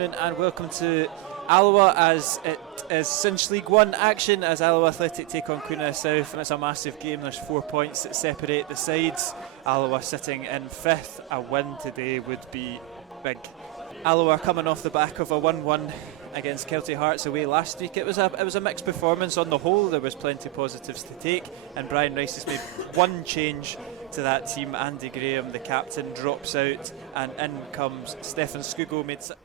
afternoon and welcome to Alloa as it is Cinch League 1 action as Alloa Athletic take on Queen of the South, and it's a massive game. There's 4 points that separate the sides. Alloa sitting in 5th. A win today would be big. Alloa coming off the back of a 1-1 against Celtic Hearts away last week. It was a mixed performance on the whole. There was plenty of positives to take, and Brian Rice has made one change to that team. Andy Graham, the captain, drops out and in comes Stefan Skugo. Made such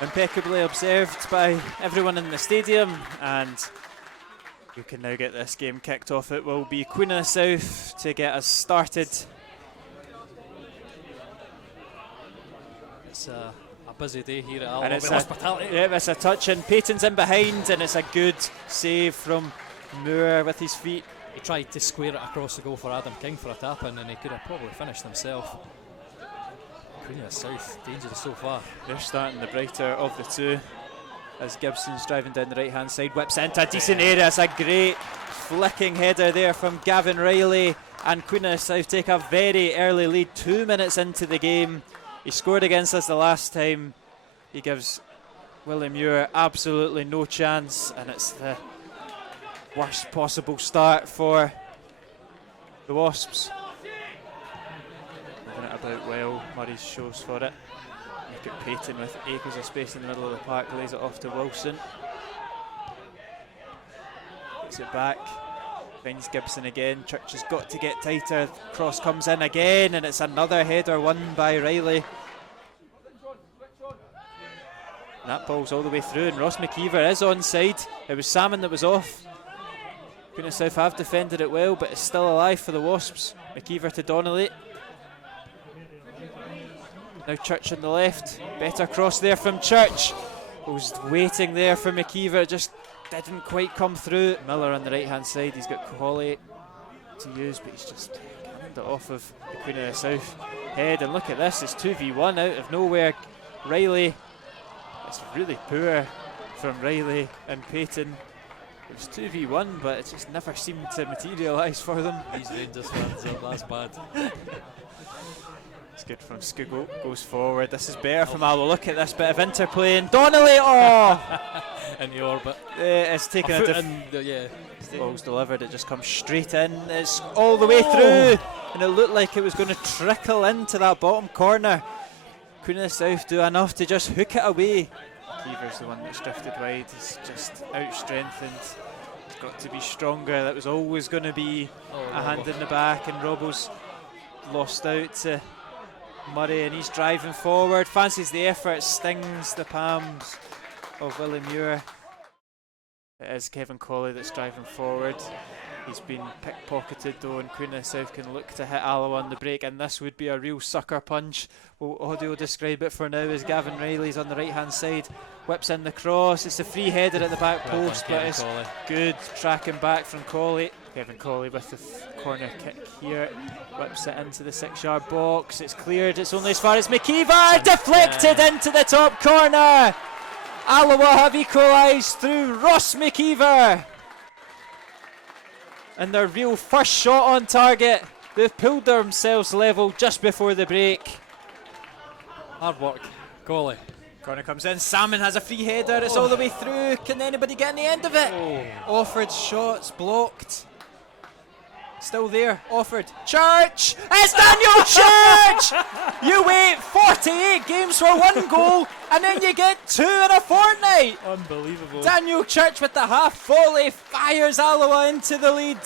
impeccably observed by everyone in the stadium, and we can now get this game kicked off. It will be Queen of the South to get us started. It's a busy day here at Alloa. And it's a touch, and Payton's in behind, and it's a good save from Moore with his feet. He tried to square it across the goal for Adam King for a tap-in, and he could have probably finished himself. Queen of the South, dangerous so far. They're starting the brighter of the two as Gibson's driving down the right hand side, whips into a decent area. It's a great flicking header there from Gavin Riley, and Queen of the South take a very early lead 2 minutes into the game. He scored against us the last time. He gives Willie Muir absolutely no chance, and it's the worst possible start for the Wasps. Moving it about well, Murray's shows for it. Look at Payton with acres of space in the middle of the park, lays it off to Wilson. Puts it back, finds Gibson again. Church has got to get tighter. Cross comes in again, and it's another header won by Riley. And that ball's all the way through, and Ross McKeever is onside. It was Salmon that was off. Queen of South have defended it well, but it's still alive for the Wasps. McKeever to Donnelly. Now Church on the left. Better cross there from Church. Was waiting there for McKeever, just didn't quite come through. Miller on the right hand side. He's got Colley to use, but he's just canned it off of the Queen of the South head. And look at this, it's 2v1 out of nowhere. Riley, it's really poor from Riley and Payton. It was 2v1, but it just never seemed to materialise for them. These Rangers fans, that's bad. It's good from Skugo, goes forward. This is better from Alloa. Look at this bit of interplay, and Donnelly, oh! In the orbit. It's taken yeah. Ball's delivered, it just comes straight in. It's all the way through, and it looked like it was going to trickle into that bottom corner. Queen of the South do enough to just hook it away. Keever's the one that's drifted wide. He's just out-strengthened. He's got to be stronger. That was always going to be a hand in the back, and Robbo's lost out to Murray, and he's driving forward, fancies the effort, stings the palms of Willie Muir. It is Kevin Colley that's driving forward. He's been pickpocketed though, and Queen of the South can look to hit Alloa on the break, and this would be a real sucker punch. Will audio describe it for now as Gavin Riley's on the right hand side, whips in the cross. It's a free header at the back post, but it's good tracking back from Colley. Kevin Colley with the corner kick here, whips it into the 6-yard box. It's cleared, it's only as far as McKeever, deflected into the top corner. Alloa have equalised through Ross McKeever, and their real first shot on target. They've pulled themselves level just before the break. Hard work, Colley. Corner comes in, Salmon has a free header, it's all the way through. Can anybody get in the end of it? Offered shots blocked. Still there, offered. Church! It's Daniel Church! You wait 48 games for 1 goal, and then you get 2 in a fortnight. Unbelievable. Daniel Church with the half volley fires Alloa into the lead.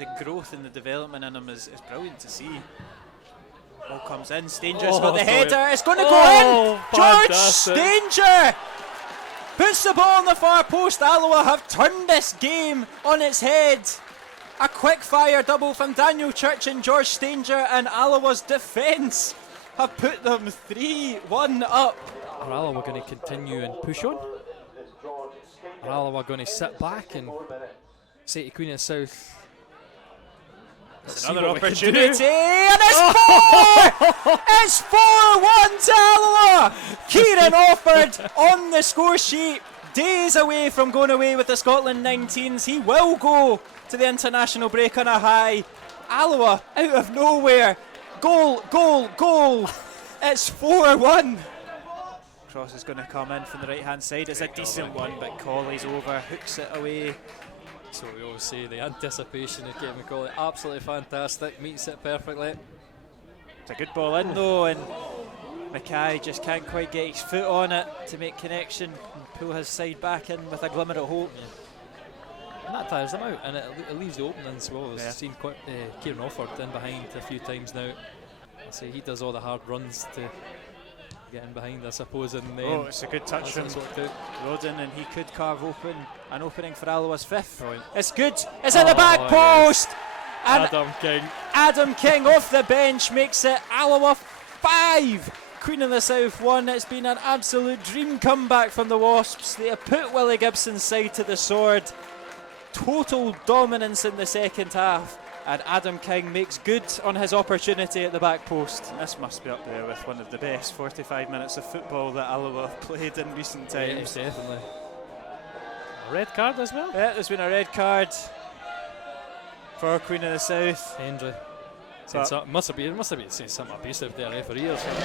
The growth and the development in him is brilliant to see. Ball comes in, Stanger's got the header, it's going to go in! George Stanger puts the ball on the far post. Alloa have turned this game on its head. A quick fire double from Daniel Church and George Stanger, and Alloa's defence have put them 3-1 up. Are Alloa going to continue and push on? Are Alloa going to sit back and say to Queen of the South, it's another opportunity, and it's 4! It's 4-1 to Alloa! Kieran Offord on the score sheet days away from going away with the Scotland 19s. He will go to the international break on a high. Alloa out of nowhere. Goal, goal, goal. It's 4-1. Cross is going to come in from the right hand side. It's a decent one, but Colley's over, hooks it away. So we always say the anticipation of Kevin Colley, absolutely fantastic, meets it perfectly. It's a good ball in though, and Mackay just can't quite get his foot on it to make connection and pull his side back in with a glimmer of hope. And that tires them out, and it leaves the openings as well. Yeah. I've seen Kieran Offord in behind a few times now. I say he does all the hard runs to get in behind, I suppose. And then It's a good touch from Rodden, and he could carve open an opening for Alloa's fifth. Point. It's good. It's in the back post. And Adam King off the bench makes it Alloa 5, Queen of the South 1. It's been an absolute dream comeback from the Wasps. They have put Willie Gibson's side to the sword. Total dominance in the second half, and Adam King makes good on his opportunity at the back post. This must be up there with one of the best 45 minutes of football that Alloa have played in recent times. Yeah, definitely. A red card as well? Yeah, there's been a red card for Queen of the South. Hendry. Must have been saying something abusive there, referee or something.